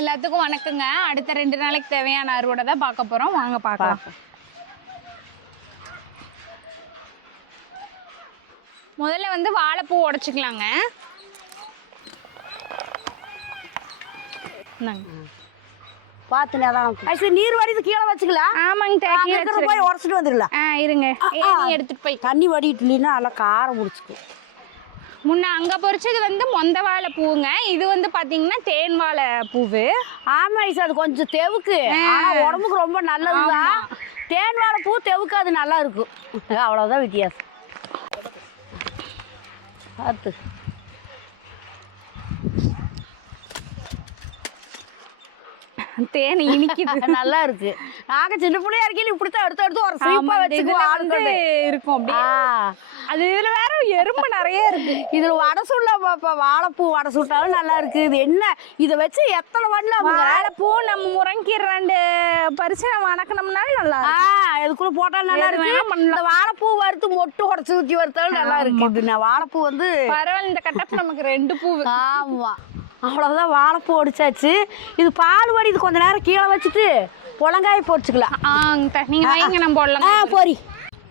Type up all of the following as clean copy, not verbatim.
எல்லாத்துக்கும் வணக்கங்க. அடுத்த 2 நாளைக்கு தேவையான அறுவடை தான் பார்க்க போறோம். வாங்க பார்க்கலாம். முதல்ல வந்து வாழைப்பூ உடைச்சிக்கலாங்க. பாத்துனேதான் நீர் வடிது கீழே வச்சுக்கலாம். ஆமாங்க, போய் உடச்சிட்டு வந்துடலாம். இருங்க, எடுத்துட்டு போய் தண்ணி வடிட்டு இல்லைன்னா நல்லா காரம் முடிச்சுக்கும். முன்ன அங்க பொறிச்சது வந்து மொந்த வாழை பூவுங்க. இது வந்து பாத்தீங்கன்னா தேன் வாழை பூவு. ஆமா ஐசா, அது கொஞ்சம் தெவுக்கு, ஆனா உடம்புக்கு ரொம்ப நல்லதுதான். தேன் வாழை பூ தெவுக்கு, அது நல்லா இருக்கும். அவ்வளவுதான் வித்தியாசம். பார்த்து தேன் இனிக்குது. நல்லா இருக்கு. நாங்க சின்ன பிள்ளையா இருக்கையில இப்படித்தான் எடுத்து எடுத்து ஒரு சீப்பா வச்சுக்குவோம் இருக்கும். அப்படியே அது இதுல வேற எறும்பு நிறைய இருக்கு. இதுல வடை சுடலாம். வாழைப்பூ வடை சுட்டாலும் நல்லா இருக்கு. இது என்ன, இதை வச்சு எத்தனை வடலாம். வாழைப்பூ நம்ம முருங்கீரை 2 பறிச்சு நம்ம வணக்கணும்னாலும் நல்லா இதுக்குள்ள போட்டாலும் நல்லா இருக்கு. இந்த வாழைப்பூ வறுத்து மொட்டு உடச்சு ஊற்றி வறுத்தாலும் நல்லா இருக்கு. இது நான் வாழைப்பூ வந்து பரவாயில்ல. இந்த கட்டப்பு நமக்கு 2 பூ. ஆமா, அவ்வளவுதான். வாழைப்பூ ஒடிச்சாச்சு. இது பால் வடி. இது கொஞ்ச நேரம் கீழே வச்சுட்டு புலங்காய் பொரிச்சுக்கலாம். நீங்க வைங்க, நம்ம போடலாம். பொரி.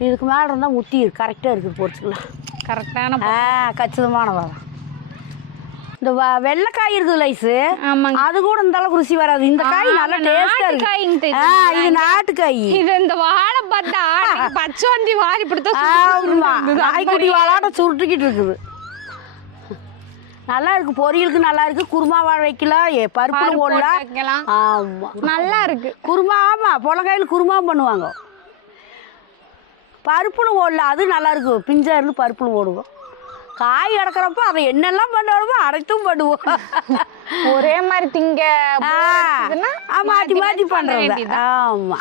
இதுக்கு மேலே இருந்தால் முத்தி கரெக்டாக இருக்குது, பொரிச்சுக்கலாம். கரெக்டான கச்சிதமான வரும். இந்த வெள்ளைக்காய் இருக்குது லைஸு, அது கூட இந்த அளவுக்கு ருசி வராது. இந்த காய் நல்லா டேஸ்டா இருக்கு. இது நாட்டுக்காய். இது இந்த வாழை பார்த்தா பச்சோந்தி வாரி பிடித்தா நாய்க்குட்டி வாழாட்ட சுருட்டிக்கிட்டு இருக்குது. நல்லா இருக்கு. பொரியலுக்கு நல்லா இருக்கு. குருமா வாழை வைக்கலாம், பருப்பு போடலாம். ஆமா, நல்லா இருக்கு குருமா. ஆமா, புலங்காயில் குருமா பண்ணுவாங்க. பருப்புன்னு ஓடலாம், அது நல்லா இருக்கும். பிஞ்சா இருந்து பருப்புன்னு ஓடுவோம். காய் அடக்கிறப்ப அதை என்னெல்லாம் பண்ணுவோமோ அடைத்தும் பண்ணுவோம். ஒரே மாதிரி திங்க மாற்றி மாற்றி பண்ணுறது. ஆமா,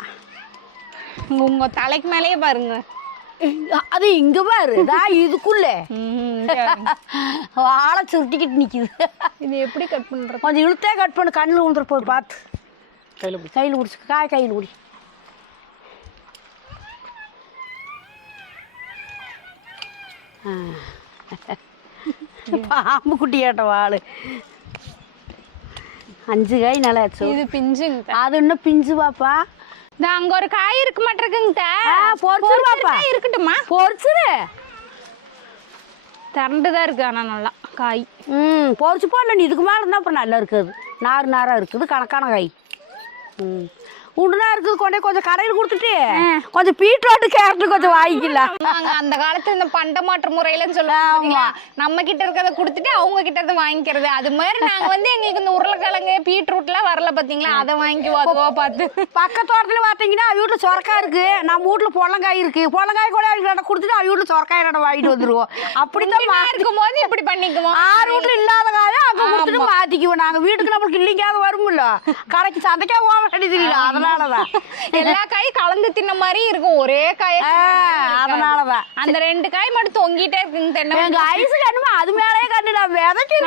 உங்க தலைக்கு மேலேயே பாருங்க. அது இங்க பாரு, இதுக்குள்ள வாழை சுருட்டிக்கிட்டு நிக்குது. இது எப்படி கட் பண்றது? கொஞ்சம் இழுத்தே கட் பண்ணு. கண்ணில் விழுந்துற போது பார்த்து கையில் பிடிச்சி கையில் பிடி. பாம்பு குட்டியாட்ட வாழை 5 காய் நல்லா. இது பிஞ்சுங்க. அது இன்னும் பிஞ்சு பாப்பா. அங்க ஒரு காய் இருக்க மாட்டேங்குங்க. பொரிச்சுரு பாப்பா. இருக்கட்டுமா? பொரிச்சுரு. திரண்டுதான் இருக்கு. ஆனா நல்லா காய் பொரிச்சு போடல. நீ இதுக்கு மேலே இருந்தால் அப்புறம் நல்லா இருக்குது. நாராக இருக்குது. கணக்கான காய் உண்டுனா இருக்குது. கொஞ்சம் கடையில் கொடுத்துட்டு கொஞ்சம் பீட்ரூட் கேரட்டு கொஞ்சம் வாங்கிக்கலாம். அந்த காலத்துல இந்த பண்டமாற்று முறையிலன்னு சொல்லுவாங்க. நம்ம கிட்ட இருக்கிறத கொடுத்துட்டு அவங்க கிட்ட இருந்து வாங்கிக்கிறது. அது மாதிரி நாங்க வந்து எங்களுக்கு இந்த உருளைக்கிழங்கு பீட்ரூட்லாம் வரல பாத்தீங்களா, அதை வாங்கிக்குவோம். பார்த்து பக்கத்தோட்டத்துல பாத்தீங்கன்னா அவங்க வீட்டுல சொரக்காய் இருக்கு, நம்ம வீட்டுல பொள்ளங்காய் இருக்கு. பொள்ளங்காய் கூட அவங்க கொடுத்துட்டு அவங்க வீட்டுல சொரக்காய் வாங்கிட்டு வந்துருவோம். அப்படித்தான் இருக்கும் போது இப்படி பண்ணிக்குவோம். 6 வீட்டுல இல்லாத காய அங்க கொடுத்துட்டு மாத்திக்குவோம். நாங்க வீட்டுக்கு நம்மளுக்கு இல்லைங்காவது வரும்ல, கரைக்கு சந்தைக்கா போக வேண்டியது இல்லை. அதனாலதான் எல்லா காயும் கலந்து தின்ன மாதிரி இருக்கும். ஒரே காய. அதனாலதான் அந்த 2 காய் மட்டும் தொங்கிட்டே இருக்குங்க. தென்னை ஐசு கண்ணுமா அது மேலே கண்டு நான் விதைச்சு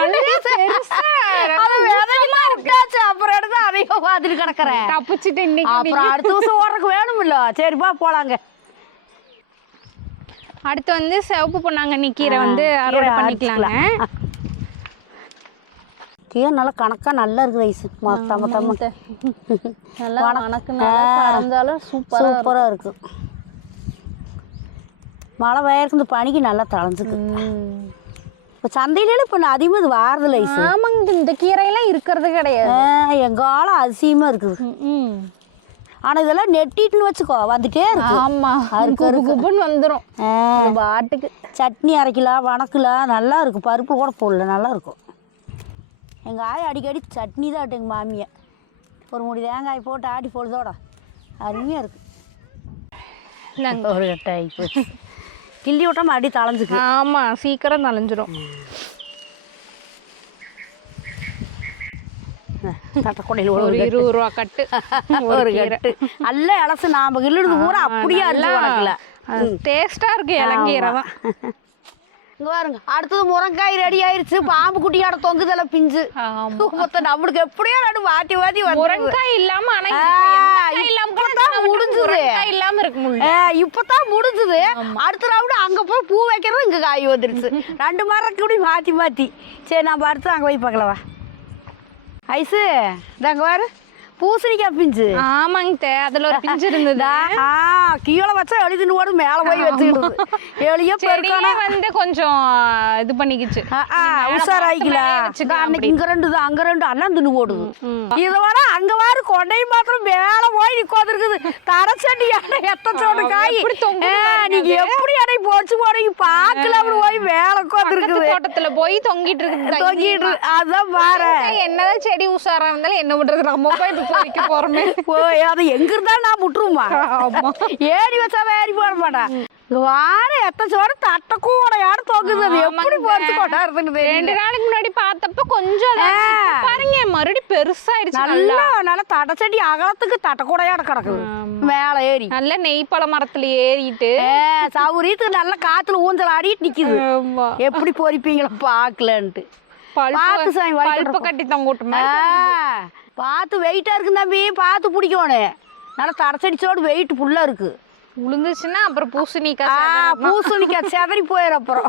அப்புறம் எடுத்து அதையும் பார்த்துட்டு கிடக்குறேன். தப்பிச்சுட்டு இன்னைக்கு அப்புறம் அடுத்த வருஷம் ஓடுறதுக்கு வேணும்ல. சரிப்பா போலாங்க. அடுத்து வந்து சிவப்பு பொன்னாங்கண்ணி கீரை வந்து அறுவடை பண்ணிக்கலாங்க. கீரை நல்லா கணக்கா நல்லா இருக்குது ஐசு. சூப்பரா இருக்கு. மழை பெய்யறதுக்கு இந்த பனிக்கு நல்லா தளைஞ்சுக்கு. இப்போ சந்தையில இப்போ அதிகமாக இது வாரதில்ல ஐசு. ஆமாங்க, இந்த கீரையெல்லாம் இருக்கிறது கிடையாது. எங்காலும் அதிசயமா இருக்குது. ஆனா இதெல்லாம் நெட்டிட்டுன்னு வச்சுக்கோ வந்துட்டே இருக்கு. ஆமா, குப்புன்னு வந்துடும் பாட்டுக்கு. சட்னி அரைக்கலாம், வணக்கலாம், நல்லா இருக்கும். பருப்பு கூட போடல, நல்லா இருக்கும். எங்கள் ஆய் அடிக்கடி சட்னி தான் ஆட்டு. எங்கள் மாமியை ஒரு முடி தேங்காய் போட்டு ஆட்டி பொழுதோட அருமையாக இருக்குது. ஒரு கட்டாய் போச்சு. கிள்ளி விட்டாமல் அடி தளைஞ்சுக்கு. ஆமாம், சீக்கிரம் தளைஞ்சிரும். தட்டக்கொடையில் ஒரு 20 ரூபா கட்டு. ஒரு கட்டு நல்ல இலசு. நாம் கிள்ளுறது பூரா அப்படியா இல்லை, டேஸ்டா இருக்கு. இளங்கீரை தான். இங்க பாருங்க, அடுத்தது முருங்காய் ரெடி ஆயிருச்சு. பாம்பு குட்டியாட தொங்குதெல்லாம் பிஞ்சு. மொத்தம் நம்மளுக்கு எப்படியோ நடு மாத்தி மாத்தி முருங்காய் இல்லாம முடிஞ்சது. இப்பதான் முடிஞ்சது. அடுத்த ரவுண்டு அங்க போய் பூ வைக்கிறது இங்க காய் வந்துருச்சு. 2 மரம் கூட மாத்தி மாத்தி. சரி, நம்ம அடுத்து அங்க போய் பார்க்கலவா. ஐசு இதாங்க பாரு பூசணிக்காய் பிஞ்சு. ஆமாங்க அதுல ஒரு பிஞ்சு இருந்ததா. கீழே வச்சா எழுதின்னு ஓடு மேல போய் வச்சுக்கிடுது. எளிய பெருக்கான வந்து கொஞ்சம் இது பண்ணிக்கிச்சு. உஷாராயிக்கலாம். அன்னைக்கு இங்க ரெண்டு தான் அங்க ரெண்டு அண்ணன் தின்னு ஓடுது. இதை விட அங்க வாரு கொண்டையும் மாத்திரம் மேல போய் நிக்கோதிருக்குது. தரச்சட்டி எத்தச்சோடு காய் நீங்க எப்படி அடை போச்சு போறீங்க பாக்கல அப்படி போய் மேல உட்காந்துருக்குது. தோட்டத்துல போய் தொங்கிட்டு இருக்கு. தொங்கிட்டு அதான் பாரு. என்னதான் செடி உஷாரா இருந்தாலும் என்ன பண்றது, நம்ம போய் போய்க்க போறோமே. போய் அது எங்க இருந்தாலும் நான் முட்டுருமா. ஏறி வச்சா ஏறி போட மாட்டேன். வார எத்தச்சோட தட்டை கூட யாரும் தொங்குது. அது எப்படி போறது கொண்டாடுறது. 2 நாளைக்கு முன்னாடி பார்த்தப்ப கொஞ்சம் பாருங்க மறுபடியும் பெருசாயிடுச்சு. நல்லா தட்டை செடி அகலத்துக்கு தட்டை கூடையாட கிடக்குது. மேல ஏறி நல்ல நெய்ப்பழ மரத்துல ஏறிட்டு சௌரியத்துக்கு நல்ல காத்துல ஊஞ்சல் ஆடிட்டு நிக்குது. எப்படி பொறிப்பீங்களா பாக்கலன்ட்டு பல்ப கட்டி தொங்கட்டுமா. பார்த்து வெயிட்டா இருக்கு தம்பி, பார்த்து பிடிக்கணும். நல்லா தடச்சடிச்சோடு வெயிட் ஃபுல்லா இருக்கு. உளுந்துச்சுன்னா அப்புறம் பூசணிக்காய் செதறி போயிடும். அப்புறம்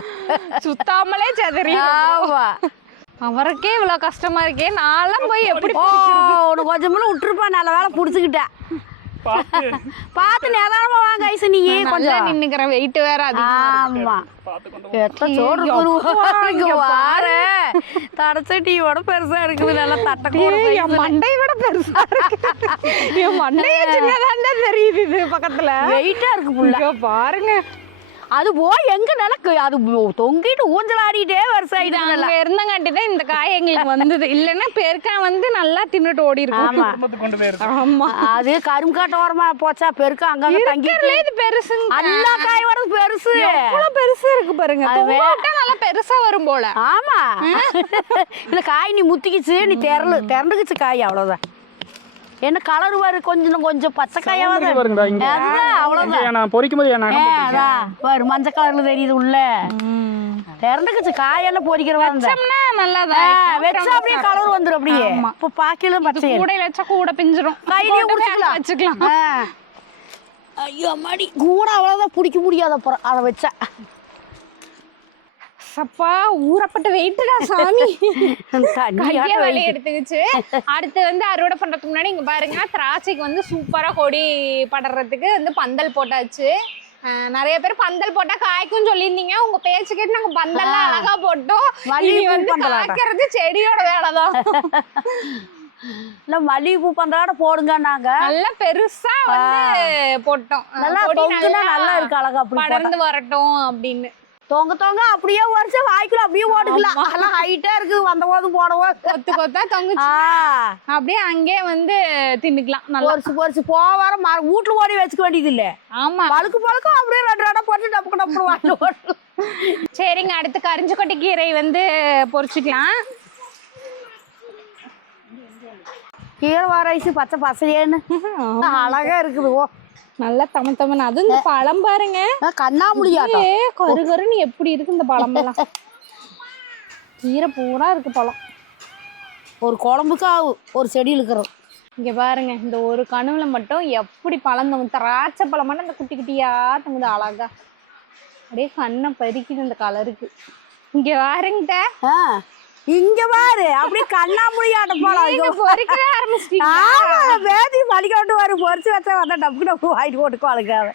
சுத்தாமலே செதறி. அவருக்கே இவ்வளவு கஷ்டமா இருக்கே. நான்லாம் போய் எப்படி உனக்கு கொஞ்சம் விட்டுருப்பா. நல்ல வேலை பிடிச்சிக்கிட்டேன். பார்த்து நிதானமா வாங்க ஐசு. நீ கொஞ்சம் நின்னுக்கிறேன் வெயிட் வேற. ஆமா தடச்சட்டியோட பெருசா இருக்குது. நல்லா தட்டை மண்டை விட பெருசா இருக்கு. மண்டைய சின்னதான் தெரியுது. இது பக்கத்துல வெயிட்டா இருக்கு பாருங்க. அது போய் எங்க நிலக்கு அது தொங்கிட்டு ஊஞ்சல் ஆடிட்டே வருஷம் அங்க இருந்தங்காட்டிதான் இந்த காய் எங்களுக்கு வந்தது. இல்லன்னா பெருக்கா வந்து நல்லா தின்னுட்டு ஓடி இருக்கும். ஆமா அது கரும்காட்ட ஓரமா போச்சா பெருக்கா அங்க தங்கி. இது பெருசு. எல்லா காயோட பெருசு. எவ்வளவு பெருசா இருக்கு பாருங்க. நல்லா பெருசா வரும் போல. ஆமா இந்த காய் நீ முத்திக்கிச்சு. நீ திறந்துக்குச்சு காய். அவ்வளவுதான். என்ன கலர் வரு கொஞ்சம் பச்சை காயா வரும். மஞ்சள் கலர்ல தெரியுது உள்ள. திறந்துக்குச்சு காயெல்லாம் பொறிக்கிறவா வச்சா அப்படியே கலர் வந்துடும். அப்படியே இப்ப பாக்கில பச்சை கூடையில வச்சா கூட பிஞ்சிரும். கையிலேயே வச்சுக்கலாம். ஐயோ மாடி கூட அவ்வளவுதான் பிடிக்க முடியாது. அப்புறம் அதை வச்சா சப்பா ஊறப்பட்ட வெயிட்டுடா சாமி. கையை வலி எடுத்துக்கிச்சு. அடுத்து வந்து அறுவடை பண்றதுக்கு முன்னாடி இங்க பாருங்க திராட்சைக்கு வந்து சூப்பரா கொடி படறதுக்கு வந்து பந்தல் போட்டாச்சு. நிறைய பேர் பந்தல் போட்டா காய்க்கும் சொல்லியிருந்தீங்க. உங்க பேச்சு கேட்டு நாங்க பந்தல்லாம் அழகா போட்டோம். வந்து காய்க்கிறது செடியோட வேலைதான். இல்ல மல்லிகைப்பூ பந்தலோட போடுங்க. நாங்க நல்லா பெருசா வந்து போட்டோம். நல்லா இருக்கு அழகா படர்ந்து வரட்டும் அப்படின்னு. தொங்க அப்படியே வருஷம் வாய்க்குள்ள அப்படியே ஓடுக்கலாம். அதெல்லாம் ஹைட்டா இருக்கு. வந்த போதும் போடவோ கொத்தா தொங்குச்சு. அப்படியே அங்கே வந்து தின்னுக்கலாம். நல்லா பொரிச்சு போவார வீட்டுல ஓடி வச்சுக்க வேண்டியது இல்ல. ஆமா பழுக்கு அப்படியே 2 போட்டு டப்பு வாட்டு. சரிங்க அடுத்து கரிஞ்சு கொட்டை கீரை வந்து பொரிச்சுக்கலாம். கீரை வாராய்ச்சி பச்சை பசையேன்னு அழகா இருக்குது. நல்லா தமன். அது இந்த பழம் பாருங்க கண்ணாமூலியாட்டம் கருன்னு எப்படி இருக்கு இந்த பழம் எல்லாம். கீரை பூரா இருக்கு பழம். ஒரு குழம்புக்கு ஆகும் ஒரு செடி இருக்கிறோம். இங்க பாருங்க இந்த ஒரு கணுவுல மட்டும் எப்படி பழம் தொங்கு. திராட்சை பழம் மட்டும் அந்த குட்டி குட்டியா தொங்குது அழகா. அப்படியே கண்ணை பறிக்குது இந்த கலருக்கு. இங்க பாருங்க இங்க பாரு அப்படியே கண்ணாமூலியாட்டம் போலாம். பொறிக்கவே ஆரம்பிச்சிட்டீங்க. வேதி மலிக்கொண்டு வரும். பொறிச்சு வச்சா வந்தா டப்பு வாங்கிட்டு போட்டுக்கோ. அழுக்காவ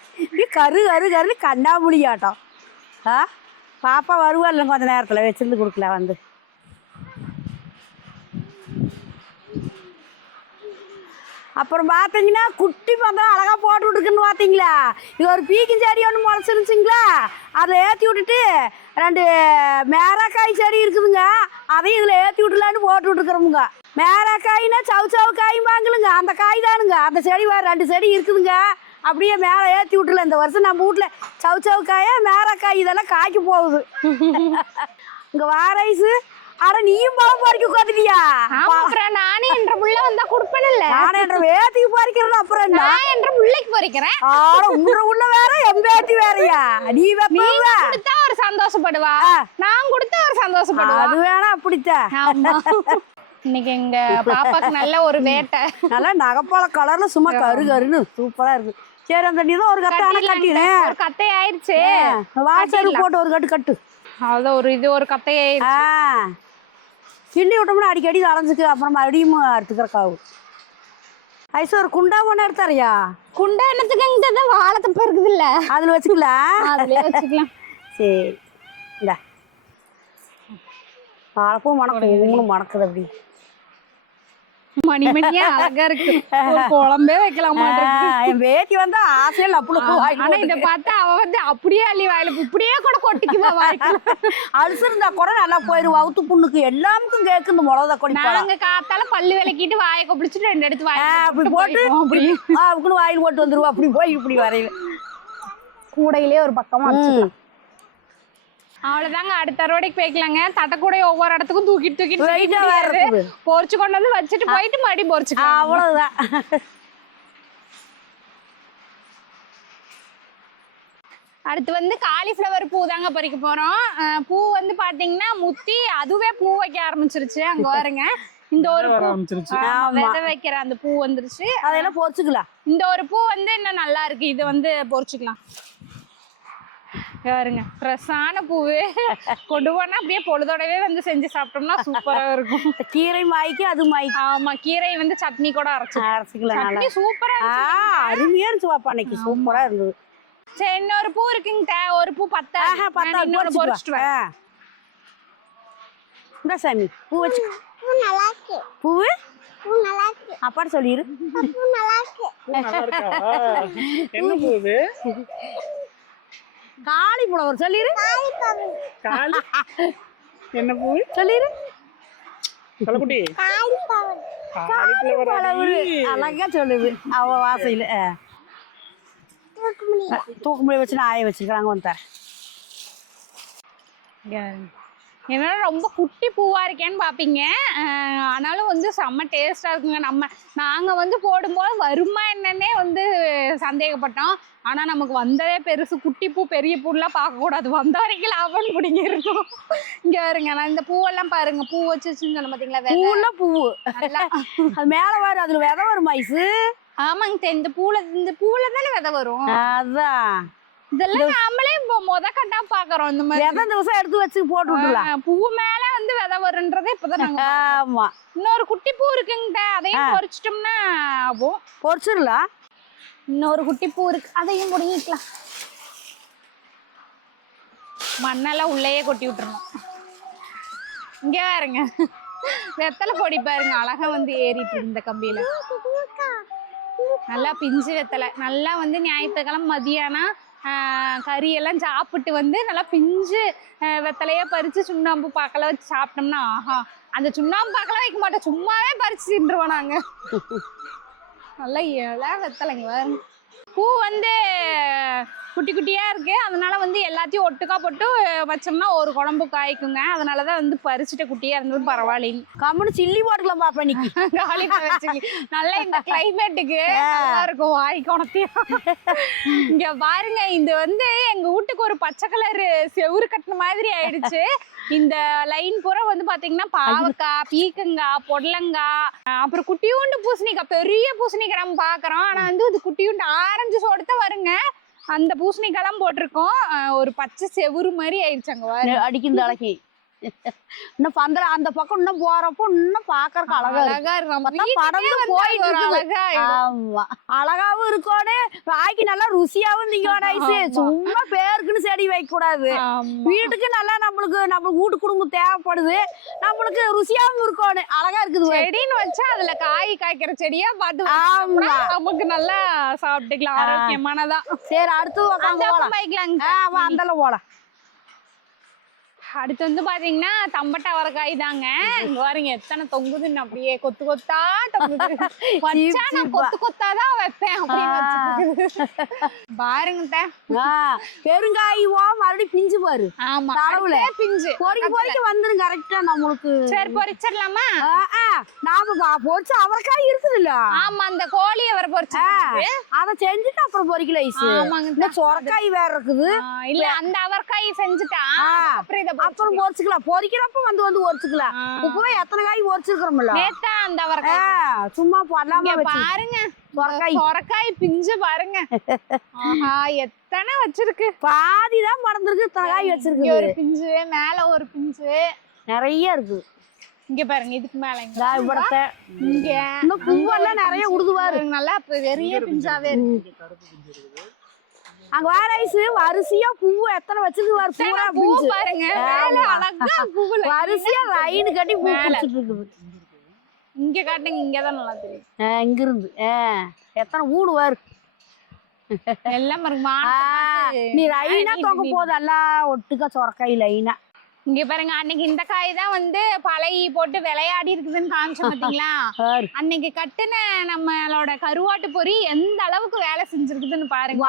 கரு கண்ணாமூலியாட்டம். பாப்பா வருவாள் கொஞ்ச நேரத்துல வச்சிருந்து கொடுக்கல வந்து. அப்புறம் பார்த்தீங்கன்னா குட்டி பந்தம் அழகா போட்டு விட்டுருக்குன்னு பார்த்தீங்களா. இது ஒரு பீக்கின் செடி ஒன்று முளைச்சிருந்துச்சிங்களா. அதை ஏற்றி விட்டுட்டு 2 மேராக்காய் செடி இருக்குதுங்க. அதையும் இதில் ஏற்றி விட்டுலான்னு போட்டு விட்டுருக்குறோமுங்க. மேராக்காய்னா சவு காயும் வாங்கலுங்க. அந்த காய் தானுங்க. அந்த செடி வேறு 2 செடி இருக்குதுங்க. அப்படியே மேலே ஏற்றி விட்டுல. இந்த வருஷம் நம்ம வீட்டில் சவு காயா மேராக்காய் இதெல்லாம் காய்க்க போகுது. இங்கே வாரைஸு. அட நீயும் பழம் பறிக்க உட்காந்துட்டியா? நானே என்ற புள்ள வந்தா குடுப்பேன்ல. நானே என்ற வேத்திக்கு பறிக்கிறது. அப்புறம் நான் என்ற புள்ளைக்கு பறிக்கிறேன். உள்ள வேற எம்பேத்தி வேறயா? நீ கொடுத்தா ஒரு சந்தோஷப்படுவா. நான் கொடுத்தா ஒரு சந்தோஷப்படுவா. அது வேணா அப்படித்தான். இன்னைக்கு எங்க பாப்பாக்கு நல்ல ஒரு வேட்டை. நல்லா நகைப்பால கலர்ல சும்மா கருன்னு சூப்பரா இருக்கு. சரி அந்த நீ தான் ஒரு கட்டை கட்டினேன். ஒரு கட்டை ஆயிடுச்சு. வாட்ஸ்அப் போட்டு ஒரு கட்டு. அவ்வளோ ஒரு கட்டையாயிடுச்சு. கிண்டி விட்டோம்னா அடிக்கடி அலைஞ்சுக்கு அப்புறம் மறுபடியும் அறுத்துக்கிறக்காகும். ஐசு ஒரு குண்டா ஒன்று எடுத்தாரியா? குண்டா என்னத்துக்கு வாழைத்தப்ப இருக்குது இல்ல, அதில் வச்சுக்கலாம். அதுலயே வச்சுக்கலாம். சரி இந்த வாழைப்பூ மணக்கும், ஊனும் மணக்குது. அப்படி மணிமணியா அழகா இருக்கு. ஒரு குழம்பே வைக்கலாமா? என் பேத்தி வந்து ஆசையில் அப்புளு ஆனா இத பார்த்தா அவ வந்து அப்படியே அள்ளி வாயில இப்படியே கூட கொட்டிக்குவா வாய்க்குள்ள. அழுசிருந்தா கூட நல்லா போயிடும். வவுத்து புண்ணுக்கு எல்லாமுக்கும் கேட்கு இந்த மிளகா கொடி. நாங்க காத்தால பல்லு விளக்கிட்டு வாயை கொப்பிடிச்சிட்டு 2 எடுத்து வாய் அப்படி போட்டு அப்படி வாயில் போட்டு வந்துருவா. அப்படி போய் இப்படி வரையில கூடையிலே ஒரு பக்கமா வச்சுக்கலாம். அவ்வளவுதாங்க. அடுத்த அறுவடைக்கு போய்க்கலாங்க. தட்டக்கூடைய ஒவ்வொரு இடத்துக்கும் தூக்கிட்டு பொறிச்சு கொண்டு வந்து வச்சுட்டு போயிட்டு மறுபடியும் பொறிச்சுக்கலாம். அவ்வளவுதான். அடுத்து வந்து காலிஃப்ளவர் பூ தாங்க பறிக்க போறோம். பூ வந்து பாத்தீங்கன்னா முத்தி அதுவே பூ வைக்க ஆரம்பிச்சிருச்சு. அங்க பாருங்க, இந்த ஒரு விதை வைக்கிற அந்த பூ வந்துருச்சு. அதெல்லாம் பொறிச்சுக்கலாம். இந்த ஒரு பூ வந்து இன்னும் நல்லா இருக்கு, இது வந்து பொறிச்சுக்கலாம். பாருங்க, ஃப்ரெஷ்ஷான பூவு கொண்டு போனா அப்படியே பொழுதோடவே வந்து செஞ்சு சாப்பிட்டோம்னா சூப்பரா இருக்கும். கீரை மாய்க்கு அது மாய்க்கு. ஆமா, கீரை வந்து சட்னி கூட அரைச்சிக்கலாம். சட்னி சூப்பரா அருமையா இருந்துச்சு பாப்பா, அன்னைக்கு சூப்பரா இருந்தது. சரி, இன்னொரு பூ இருக்குங்க. ஒரு பூ பத்தா இன்னொரு பொறிச்சிட்டு வரேன். இந்த சாமி பூ வச்சு பூவு அப்பாடு சொல்லிரு. என்ன பூவு? காலிஃப்ளவர் சொல்லிரு. என்ன பூ சொல்லிரு. கலக்குட்டி அழகா சொல்லுது அவ வாசையில. தூக்கு முடிய வச்சு நான் ஆய வச்சிருக்காங்க வந்து. என்னன்னா ரொம்ப குட்டி பூவா இருக்கேன்னு பாப்பீங்க, ஆனாலும் வந்து செம்ம டேஸ்டா இருக்குங்க. நாங்க வந்து போடும்போது வருமா என்னன்னே வந்து சந்தேகப்பட்டோம். ஆனா நமக்கு வந்ததே பெருசு. குட்டி பூ பெரிய பூலாம் பார்க்க கூடாது, வந்த வரைக்கும் லாபம் பிடிங்க இருக்கும். இங்க பாருங்க, நான் இந்த பூவெல்லாம் பாருங்க, பூ வச்சுன்னு சொன்ன பாத்தீங்களா, பூலாம் பூவு அது மேல வரும், அதுல விதை வரும் ஐசு. ஆமாங்க, இந்த பூல தானே விதை வரும். அதான் இதெல்லாம் நாமளே கட்டா பாக்குறோம். இந்த மாதிரி விதை இந்த எடுத்து வச்சு போட்டு விட்டுலாம். பூ மேல வந்து விதை வரும்ன்றதே இப்பதான் நாங்க. ஆமா, இன்னொரு குட்டி பூ இருக்குங்க, அதையும் பொறிச்சிட்டோம்னா ஆகும். பொறிச்சிடலாம். இன்னொரு குட்டி பூ இருக்கு, அதையும் முடிக்கலாம். மண்ணெல்லாம் உள்ளேயே கொட்டி விட்டுறணும். இங்க பாருங்க, வெத்தலை பொடி பாருங்க, அழகா வந்து ஏறிட்டு இந்த கம்பியில. நல்லா பிஞ்சு வெத்தலை, நல்லா வந்து ஞாயிற்றுக்கிழமை மதியானம் கறியெல்லாம் சாப்பிட்டு வந்து நல்லா பிஞ்சு வெத்தலையே பறிச்சு சுண்ணாம்பு பாக்கெல்லாம் வச்சு சாப்பிட்டோம்னா ஆஹா. அந்த சுண்ணாம்பு பாக்கெல்லாம் வைக்க மாட்டோம், சும்மாவே பறிச்சு தின்றுவோம் நாங்க. நல்லா இலை வெத்தலைங்க. பூ வந்து குட்டி குட்டியா இருக்கு, அதனால வந்து எல்லாத்தையும் ஒட்டுக்கா போட்டு வச்சோம்னா ஒரு குழம்பு காய்க்குங்க. அதனாலதான் வந்து பறிச்சுட்டு குட்டியா இருந்தது பரவாயில்லைன்னு கம்முன்னு சில்லி போட்டுக்கலாம் பாப்பா. இன்னைக்கு நல்லா இந்த கிளைமேட்டுக்கு நல்லா இருக்கும். வாய் குணத்தையும் இங்க பாருங்க, இது வந்து எங்க வீட்டுக்கு ஒரு பச்சை கலர் செவுரு கட்டின மாதிரி ஆயிடுச்சு. இந்த லைன் பூரா வந்து பாத்தீங்கன்னா பாவக்காய், பீக்கங்காய், பொடலங்காய், அப்புறம் குட்டியூண்டு பூசணிக்காய். பெரிய பூசணிக்காய் நம்ம பாக்குறோம், ஆனா வந்து இது குட்டியூண்டு ஆரஞ்சு சோடுத்த வருங்க. அந்த பூசணிக்காய்லாம் போட்டிருக்கோம். ஒரு பச்சை செவுரு மாதிரி ஆயிடுச்சு. அங்க அடிக்கும் தலைக்கு. இன்னும் பந்தல அந்த பக்கம் இன்னும் போறப்போ இன்னும் பாக்குறதுக்கு அழகா அழகாவும் இருக்கோன்னு வாய்க்கு நல்லா ருசியாவும் திங்க. சும்மா பேருக்குன்னு செடி வைக்க கூடாது. வீட்டுக்கு நல்லா நம்மளுக்கு வீட்டு குடும்பம் தேவைப்படுது, நம்மளுக்கு ருசியாவும் இருக்கணும். அழகா இருக்குது. செடின்னு வச்சா அதுல காய்க்கிற செடியா பார்த்து நமக்கு நல்லா சாப்பிட்டுக்கலாம், ஆரோக்கியமானதா. சரி, அடுத்து அந்த போலாம். அடுத்து வந்து பாத்தீங்கன்னா தம்பட்ட அவரைக்காய் தாங்க. இங்க பாருங்க எத்தனை தொங்குதுன்னு, அப்படியே கொத்து கொத்தா தொங்குது. வச்சா நான் கொத்து கொத்தாதான் வைப்பேன் அப்படின்னு பாருங்க. பெருங்காயோ மறுபடியும் பிஞ்சு பாரு. ஆமா, பிஞ்சு பொறிக்க வந்துரும் கரெக்டா நம்மளுக்கு. சரி, பொறிச்சிடலாமா? நாம பொறிச்சு அவரைக்காய் இருக்குது இல்ல. ஆமா, அந்த கோழி அவரை பொறிச்சு அதை செஞ்சுட்டு அப்புறம் பொறிக்கல. ஆமாங்க, சொரக்காய் வேற இருக்குது. இல்ல, அந்த அவரைக்காய் செஞ்சுட்டா அப்புறம் பொறிச்சுக்கலாம். பொறிக்கிறப்ப வந்து பொறிச்சுக்கலாம். இப்பவே எத்தனை காய் பொறிச்சிருக்கிறோம்ல. நேத்தா அந்த அவரைக்காய் சும்மா போடலாமா? பாருங்க, சொரக்காய் பிஞ்சு பாருங்க. ஆஹா, எத்தனை வச்சிருக்கு. பாதிதான் மறந்துருக்கு, காய் வச்சிருக்கு. ஒரு பிஞ்சு, மேல ஒரு பிஞ்சு, நிறைய இருக்கு. இங்க பாருங்க இதுக்கு மேல இவ்வளத்த இங்க இன்னும் பூவெல்லாம் நிறைய உடுதுவாரு. நல்லா பெரிய பிஞ்சாவே இருக்கு. அங்க வேற ஐசு வரிசையா பூ எத்தனை வச்சிருக்குவாரு பூரா பூ பிஞ்சு. பாருங்க மேல அழகா பூவுல வரிசையா லைன் கட்டி பூ பிடிச்சிட்டு இருக்குது. இங்க காட்டுங்க, இங்கதான் நல்லா தெரியும். இங்க இருந்து எத்தனை ஊடு வாரு. எல்லாம் பாருங்க நீ லைனா தொங்க போது எல்லாம் ஒட்டுக்கா சொரக்காய் லைனா. இங்க பாருங்க அன்னைக்கு இந்த காய் தான் வந்து பழகி போட்டு விளையாடி இருக்குதுன்னு காமிச்சோம் பாத்தீங்களா. அன்னைக்கு கட்டுன நம்மளோட கருவாட்டு பொரி எந்த அளவுக்கு வேலை செஞ்சிருக்குதுன்னு பாருங்க.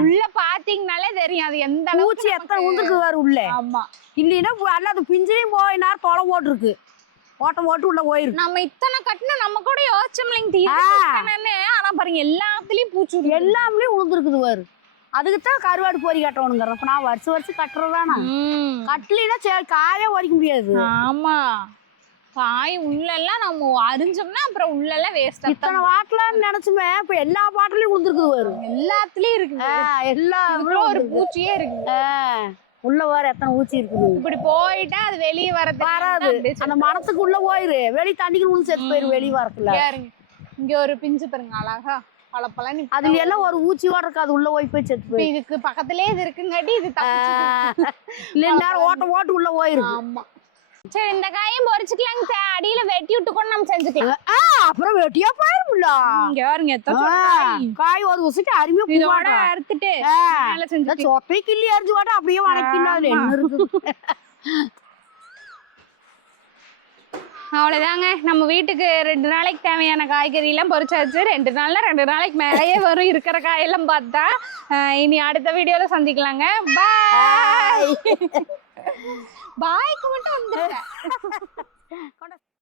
உள்ள பாத்தீங்கன்னாலே தெரியும் அது எந்த அளவுக்கு எத்தனை உந்துருக்கு வாரு உள்ள. ஆமா இல்லைன்னா அல்ல அது பிஞ்சிலையும் போய் நேரம் தொலை போட்டுருக்கு, ஓட்டம் போட்டு உள்ள போயிருக்கு. நம்ம இத்தனை கட்டுன நம்ம கூட யோசிச்சோம்லைங்க. ஆனா பாருங்க எல்லாத்துலயும் பூச்சி எல்லாமே உளுந்துருக்குது வாரு. அதுக்குத்தான் கருவாடு பொறி கட்டணுங்கிற. நான் வருஷம் கட்டுறதானா கட்டலினா சரி காயே உரிக்க முடியாது. ஆமா காய் உள்ளெல்லாம் நம்ம அரிஞ்சோம்னா அப்புறம் உள்ளெல்லாம் வேஸ்ட். இத்தனை வாட்டலான்னு நினைச்சுமே இப்ப எல்லா பாட்டிலையும் உளுந்துருக்குது வாரு. எல்லாத்துலயும் இருக்கு. எல்லாம் ஒரு பூச்சியே இருக்கு உள்ள வேற. எத்தனை ஊச்சி இருக்குது. இப்படி போயிட்டா அது வெளியே வராது. அந்த மனத்துக்கு உள்ள போயிரு, வெளி தண்ணிக்கு உள்ள செத்து போயிரு. வெளியே வரக்குல இங்க ஒரு பிஞ்சு பாருங்க அழகா பழப்பழம். அதுல எல்லாம் ஒரு ஊச்சியோட இருக்காது, உள்ள போய் செத்து போய். இதுக்கு பக்கத்துலயே இது இருக்குங்காட்டி இது இல்ல ஓட்ட ஓட்டு உள்ள போயிருக்கு. ஆமா சரி இந்த காயும் பொரிச்சுக்கலாங்க. அடியில வெட்டி விட்டு கூட நம்ம செஞ்சுக்கலாம். அப்புறம் வெட்டியா போயிரும்ல. இங்க பாருங்க காய் ஒரு உசுக்கு அருமையா இதோட அறுத்துட்டு மேல செஞ்சு சொத்தை கிள்ளி அரிஞ்சு போட்டா அப்படியே வணக்கினா அதுல என்ன இருக்கு. அவ்வளவுதாங்க நம்ம வீட்டுக்கு 2 நாளைக்கு தேவையான காய்கறி எல்லாம் பொரிச்சாச்சு. 2 நாளைக்கு மேலேயே வரும் இருக்கிற காயெல்லாம் பார்த்தா. இனி அடுத்த வீடியோல சந்திக்கலாங்க. பாய். பாய்க்கு மட்டும் வந்துருங்க.